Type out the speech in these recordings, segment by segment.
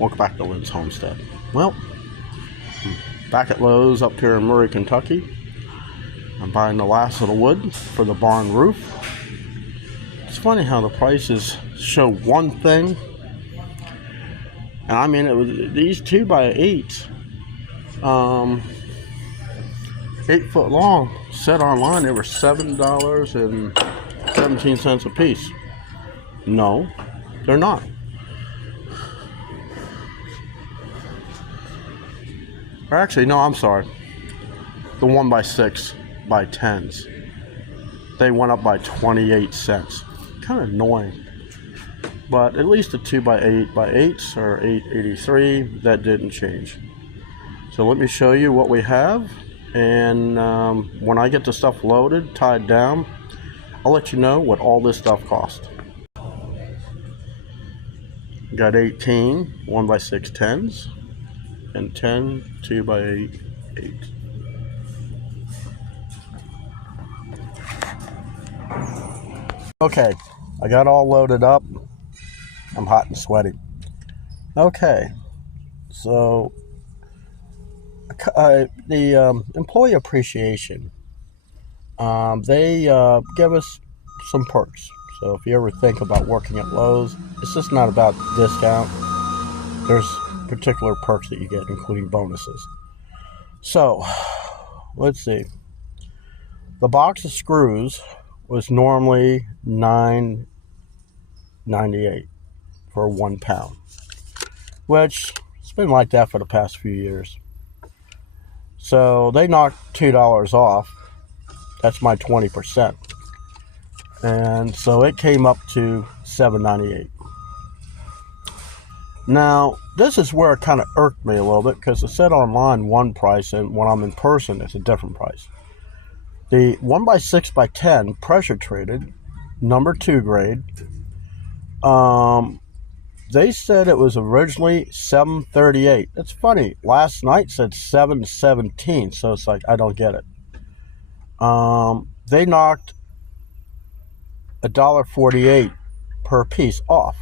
Welcome back to Lynn's Homestead. Well, I'm back at Lowe's up here in Murray, Kentucky. I'm buying the last of the wood for the barn roof. It's funny how the prices show one thing, and I mean it was these 2x8s, 8 foot long, said online they were $7.17 a piece. No, they're not. Or actually, no, I'm sorry. The 1x6 by 10s. They went up by 28 cents. Kind of annoying. But at least the 2x8 by 8s are $8.83. That didn't change. So let me show you what we have. And when I get the stuff loaded, tied down, I'll let you know what all this stuff cost. Got 18 1x6 10s. And 10 2x8 8s. Okay, I got all loaded up. I'm hot and sweaty. Okay, so the employee appreciation, they give us some perks. So if you ever think about working at Lowe's, it's just not about discount. There's particular perks that you get, including bonuses. So let's see. The box of screws was normally $9.98 for 1 pound, which it's been like that for the past few years. So they knocked $2 off. That's my 20%, and so it came up to $7.98. Now, this is where it kind of irked me a little bit, because it said online one price, and when I'm in person, it's a different price. The 1x6 by 10 pressure treated, number 2 grade, they said it was originally $7.38. It's funny, last night said $7.17, so it's like, I don't get it. They knocked $1.48 per piece off,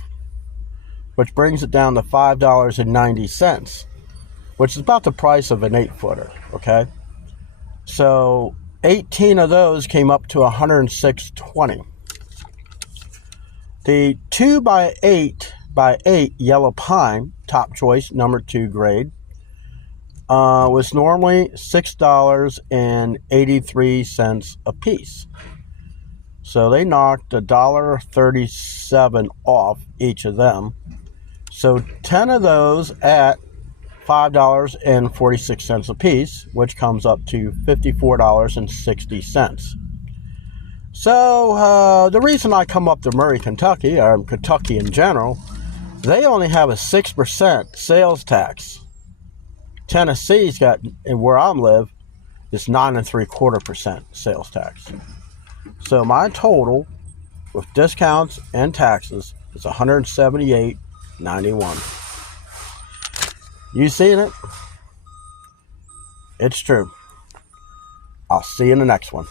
which brings it down to $5.90, which is about the price of an 8-footer, okay? So 18 of those came up to $106.20. The 2x8 by 8 yellow pine, top choice, number 2 grade, was normally $6.83 a piece. So they knocked $1.37 off each of them. So 10 of those at $5.46 a piece, which comes up to $54.60. So the reason I come up to Murray, Kentucky, or Kentucky in general, they only have a 6% sales tax. Tennessee's got, and where I live, is 9.75% sales tax. So my total, with discounts and taxes, is $178.91. You seen it? It's true. I'll see you in the next one.